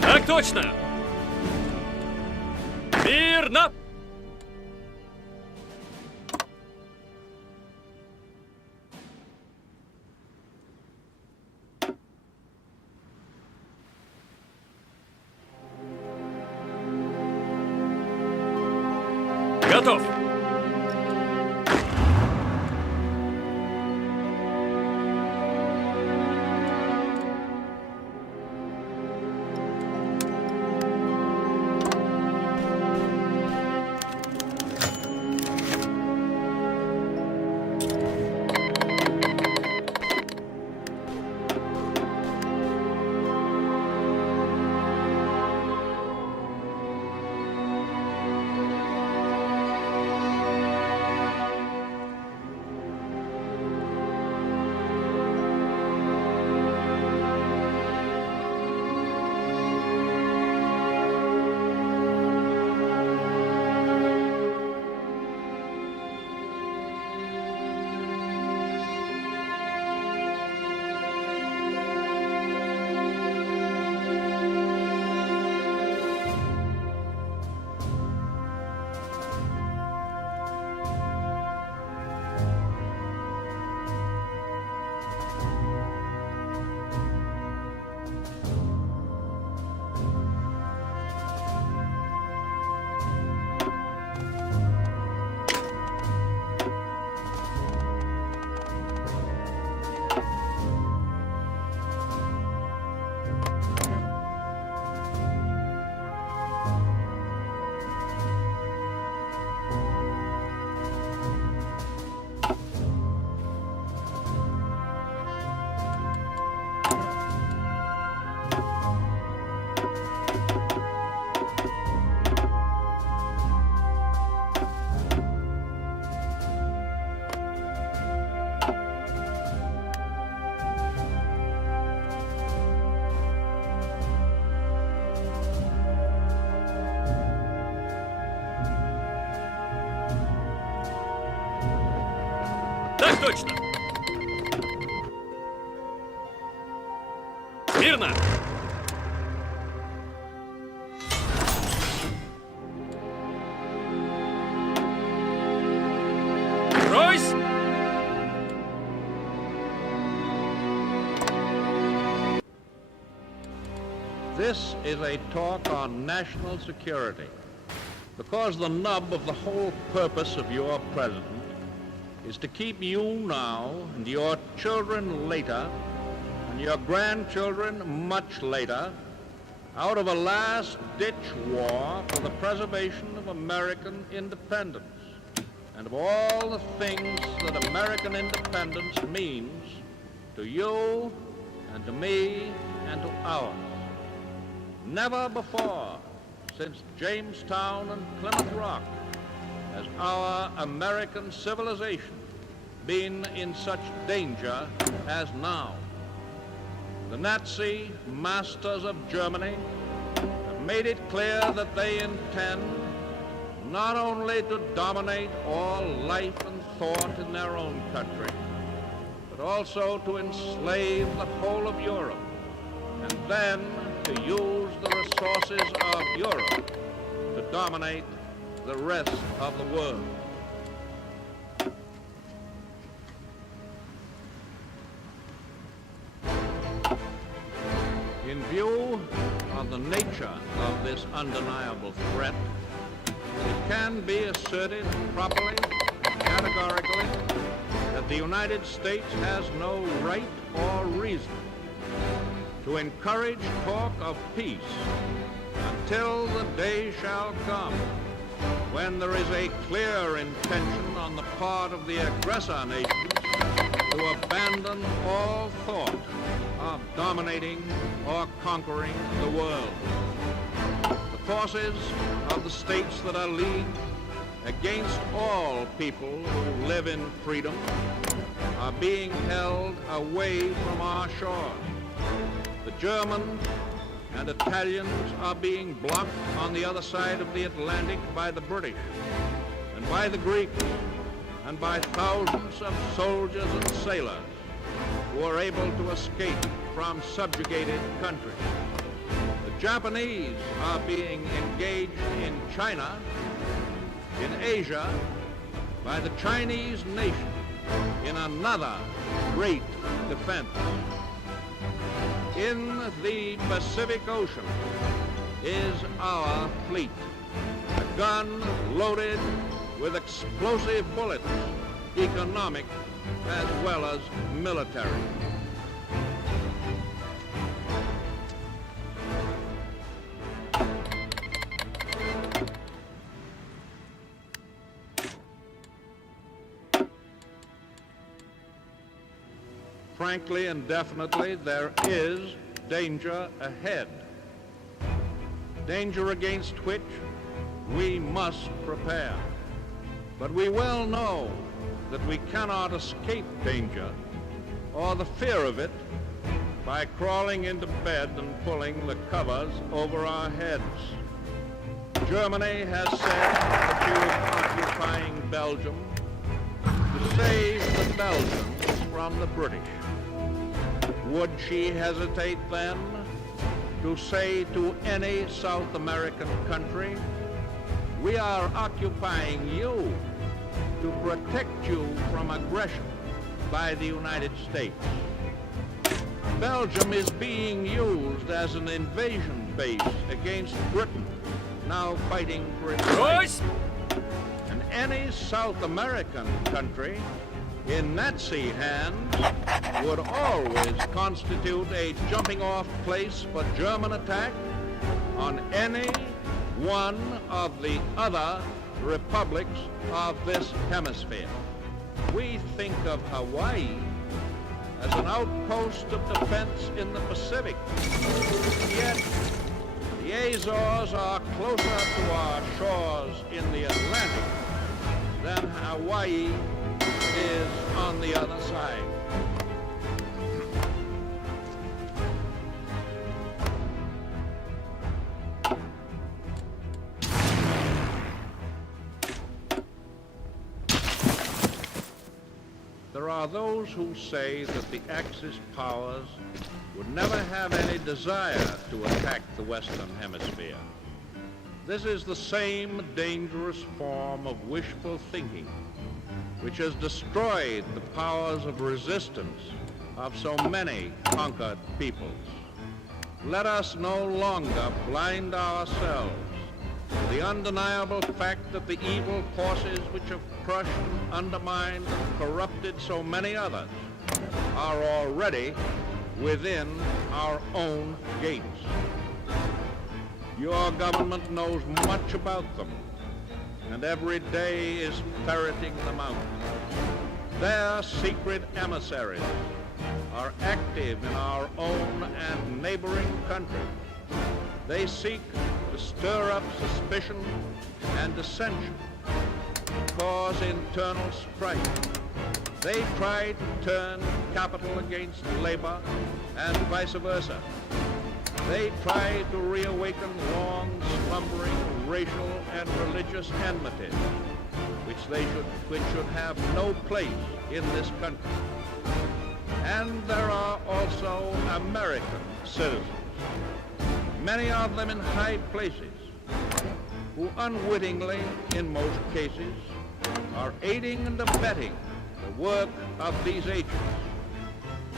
Так точно! Верно! Готов! Так точно! Мирно! Брось! This is a talk on national security, because the nub of the whole purpose of your president is to keep you now and your children later and your grandchildren much later out of a last-ditch war for the preservation of American independence and of all the things that American independence means to you and to me and to ours. Never before, since Jamestown and Plymouth Rock, has our American civilization been in such danger as now. The Nazi masters of Germany have made it clear that they intend not only to dominate all life and thought in their own country, but also to enslave the whole of Europe, and then to use the resources of Europe to dominate the rest of the world. In view of the nature of this undeniable threat, it can be asserted properly and categorically that the United States has no right or reason to encourage talk of peace until the day shall come when there is a clear intention on the part of the aggressor nations to abandon all thought of dominating or conquering the world. The forces of the states that are leagued against all people who live in freedom are being held away from our shores. The Germans and Italians are being blocked on the other side of the Atlantic by the British and by the Greeks and by thousands of soldiers and sailors who are able to escape from subjugated countries. The Japanese are being engaged in China, in Asia, by the Chinese nation in another great defense. In the Pacific Ocean is our fleet, a gun loaded with explosive bullets, economic as well as military. Frankly and definitely, there is danger ahead. Danger against which we must prepare. But we well know that we cannot escape danger or the fear of it by crawling into bed and pulling the covers over our heads. Germany has said that she was occupying Belgium to save the Belgians from the British. Would she hesitate then to say to any South American country, we are occupying you to protect you from aggression by the United States? Belgium is being used as an invasion base against Britain, now fighting for its rights. And any South American country in Nazi hands would always constitute a jumping-off place for German attack on any one of the other republics of this hemisphere. We think of Hawaii as an outpost of defense in the Pacific, yet the Azores are closer to our shores in the Atlantic than Hawaii is on the other side. There are those who say that the Axis powers would never have any desire to attack the Western Hemisphere. This is the same dangerous form of wishful thinking which has destroyed the powers of resistance of so many conquered peoples. Let us no longer blind ourselves to the undeniable fact that the evil forces which have crushed, undermined, and corrupted so many others are already within our own gates. Your government knows much about them, and every day is ferreting them out. Their secret emissaries are active in our own and neighboring countries. They seek to stir up suspicion and dissension, cause internal strife. They try to turn capital against labor and vice versa. They try to reawaken long slumbering racial and religious enmities, which should have no place in this country. And there are also American citizens, many of them in high places, who unwittingly, in most cases, are aiding and abetting the work of these agents.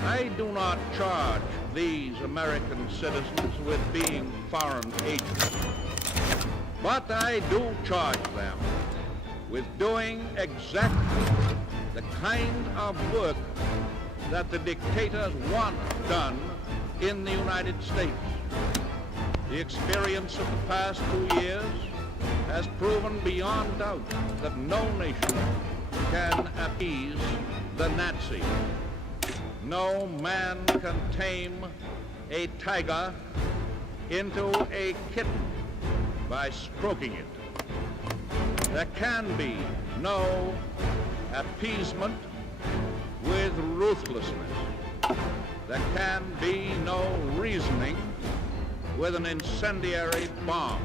I do not charge these American citizens with being foreign agents, but I do charge them with doing exactly the kind of work that the dictators want done in the United States. The experience of the past 2 years has proven beyond doubt that no nation can appease the Nazis. No man can tame a tiger into a kitten by stroking it. There can be no appeasement with ruthlessness. There can be no reasoning with an incendiary bomb.